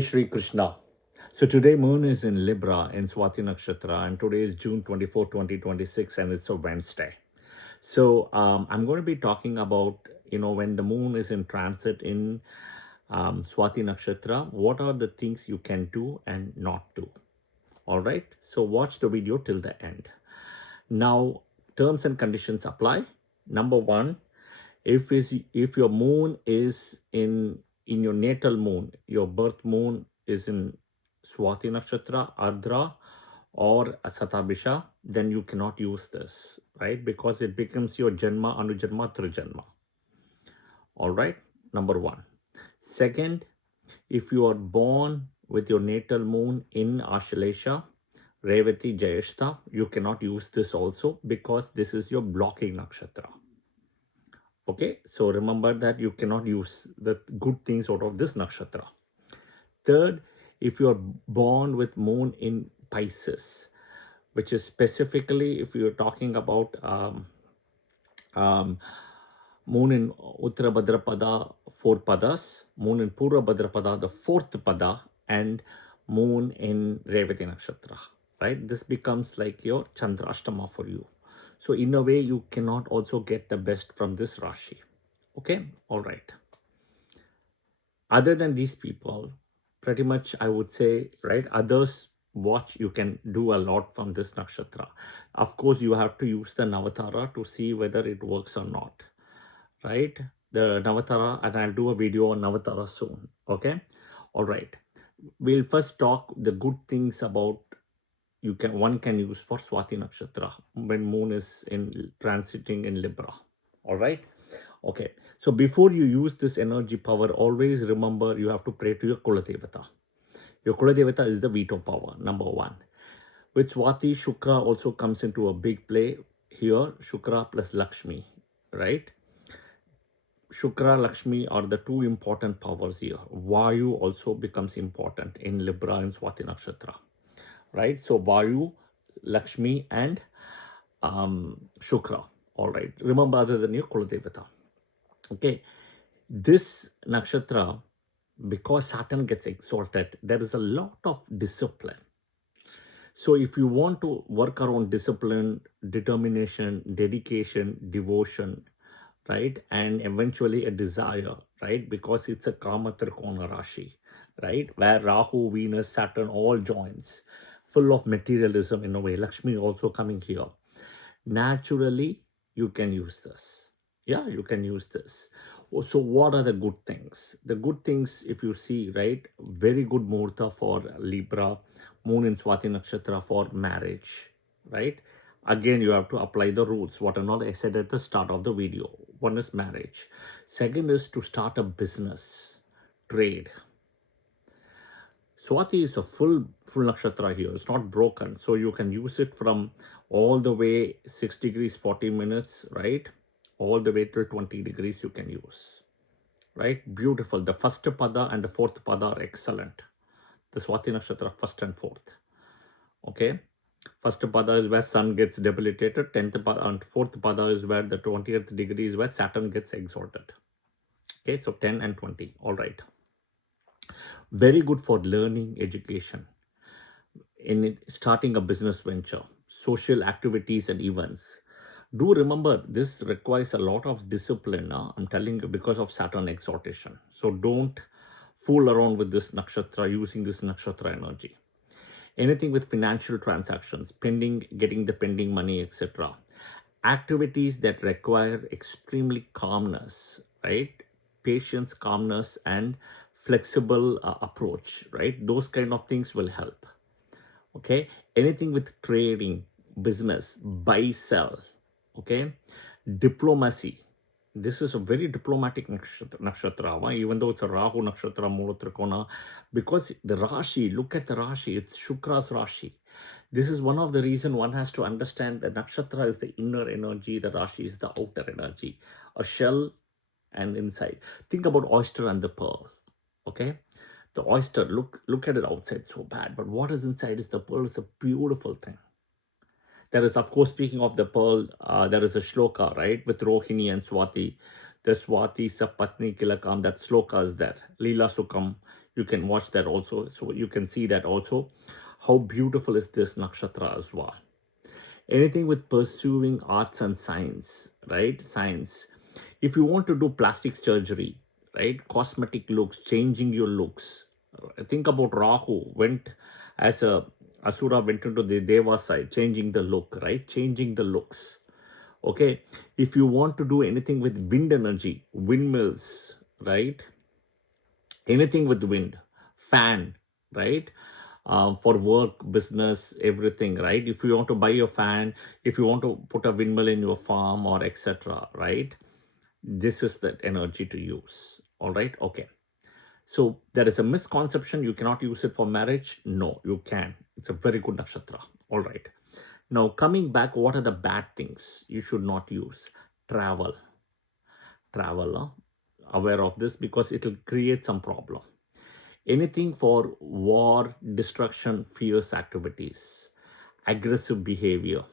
Shri Krishna. So today moon is in Libra in Swati Nakshatra and today is June 24, 2026 and it's a Wednesday. So I'm going to be talking about, when the moon is in transit in Swati Nakshatra, what are the things you can do and not do. All right. So watch the video till the end. Now, terms and conditions apply. Number one, if your moon is in your natal moon, your birth moon is in Swati Nakshatra, Ardra, or Satabhisha, then you cannot use this, right? Because it becomes your Janma, Anujanma, Trijanma. All right, number one. Second, if you are born with your natal moon in Ashalesha, Revati, Jyeshta, you cannot use this also because this is your blocking nakshatra. Okay, so remember that you cannot use the good things out of this nakshatra. Third, if you are born with moon in Pisces, which is specifically if you're talking about moon in Uttara Bhadrapada, 4 padas, moon in Purva Bhadrapada, the 4th pada, and moon in Revati Nakshatra, right? This becomes like your Chandrashtama for you. So in a way, you cannot also get the best from this Rashi. Okay, all right. Other than these people, pretty much I would say, right, others watch, you can do a lot from this nakshatra. Of course, you have to use the Navatara to see whether it works or not, right? The Navatara, and I'll do a video on Navatara soon. Okay, all right. We'll first talk the good things about one can use for Swati Nakshatra when moon is in transiting in Libra. All right. Okay. So before you use this energy power, always remember you have to pray to your Kuladevata. Your Kuladevata is the veto power, number one. With Swati, Shukra also comes into a big play here. Shukra plus Lakshmi, right? Shukra, Lakshmi are the two important powers here. Vayu also becomes important in Libra and Swati Nakshatra, right? So Vayu, Lakshmi, and Shukra. All right. Remember, other than your Kuladevata. Okay. This nakshatra, because Saturn gets exalted, there is a lot of discipline. So if you want to work around discipline, determination, dedication, devotion, right, and eventually a desire, right, because it's a Kama Trikona Rashi, right, where Rahu, Venus, Saturn all joins, full of materialism in a way. Lakshmi also coming here. Naturally, you can use this. Yeah, you can use this. So what are the good things? The good things, if you see, right, very good muhurta for Libra, moon in Swati Nakshatra for marriage, right? Again, you have to apply the rules, what and all I said at the start of the video. One is marriage. Second is to start a business, trade. Swati is a full nakshatra here. It's not broken. So you can use it from all the way 6 degrees, 40 minutes, right? All the way till 20 degrees you can use, right? Beautiful. The first pada and the 4th pada are excellent. The Swati nakshatra, 1st and 4th. Okay. First pada is where sun gets debilitated. 10th pada and 4th pada is where the 20th degree is where Saturn gets exalted. Okay. So 10 and 20. All right. Very good for learning, education, in starting a business venture, social activities and events. Do remember, this requires a lot of discipline. I'm telling you, because of Saturn exaltation. So don't fool around with this nakshatra, using this nakshatra energy. Anything with financial transactions, getting the pending money, etc. Activities that require extremely calmness, right? Patience, calmness, and flexible approach, right? Those kind of things will help. Okay. Anything with trading, business, buy, sell. Okay. Diplomacy. This is a very diplomatic nakshatra, even though it's a Rahu nakshatra, Mula Trikona, because the Rashi, look at the Rashi, it's Shukra's Rashi. This is one of the reasons one has to understand the nakshatra is the inner energy, the Rashi is the outer energy, a shell and inside. Think about oyster and the pearl. Okay. The oyster, look at it outside, so bad, but what is inside is the pearl. Is a beautiful thing. There is, of course, speaking of the pearl, there is a shloka, right, with Rohini and Swati. The Swati Sapatni Kilakam, that shloka is there. Leela Sukam. You can watch that also. So you can see that also. How beautiful is this nakshatra as well. Anything with pursuing arts and science, right? Science. If you want to do plastic surgery, right? Cosmetic looks, changing your looks. Think about Rahu went as a Asura went into the Deva side, changing the look, right? Changing the looks. Okay. If you want to do anything with wind energy, windmills, right? Anything with wind, fan, right? For work, business, everything, right? If you want to buy a fan, if you want to put a windmill in your farm or etc., right? This is the energy to use. All right. Okay. So there is a misconception you cannot use it for marriage. No, you can. It's a very good nakshatra. All right. Now coming back, what are the bad things you should not use? Travel. Aware of this because it will create some problem. Anything for war, destruction, fierce activities, aggressive behavior.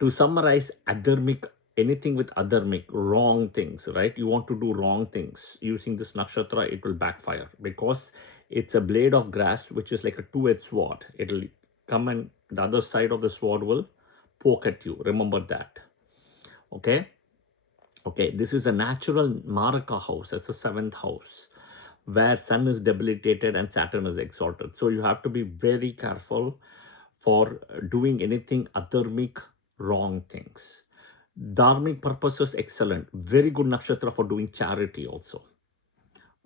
To summarize, adharmic, anything with adharmic, wrong things, right? You want to do wrong things using this nakshatra, it will backfire because it's a blade of grass which is like a two-edged sword. It'll come and the other side of the sword will poke at you. Remember that. Okay. Okay, this is a natural Maraka house. That's the 7th house where Sun is debilitated and Saturn is exalted. So you have to be very careful for doing anything adharmic, wrong things. Dharmic purposes, excellent. Very good nakshatra for doing charity also.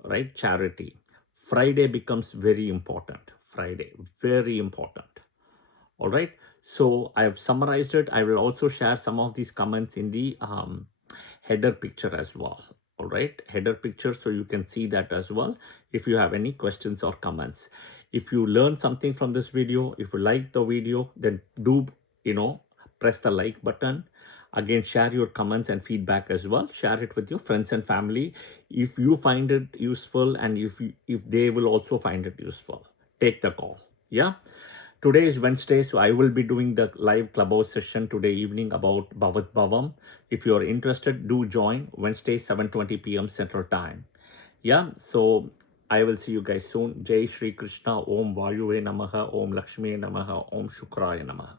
Right? Charity. Friday becomes very important. Friday, very important. All right. So I have summarized it. I will also share some of these comments in the header picture as well. All right, header picture, so you can see that as well if you have any questions or comments. If you learn something from this video, if you like the video, then do press the like button. Again, share your comments and feedback as well. Share it with your friends and family if you find it useful, and if they will also find it useful. Take the call. Yeah. Today is Wednesday, so I will be doing the live Clubhouse session today evening about Bhavat Bhavam. If you are interested, do join Wednesday, 7:20 p.m. Central Time. Yeah, so I will see you guys soon. Jai Shri Krishna. Om Vayuve Namaha. Om Lakshmi Namaha. Om Shukraya Namaha.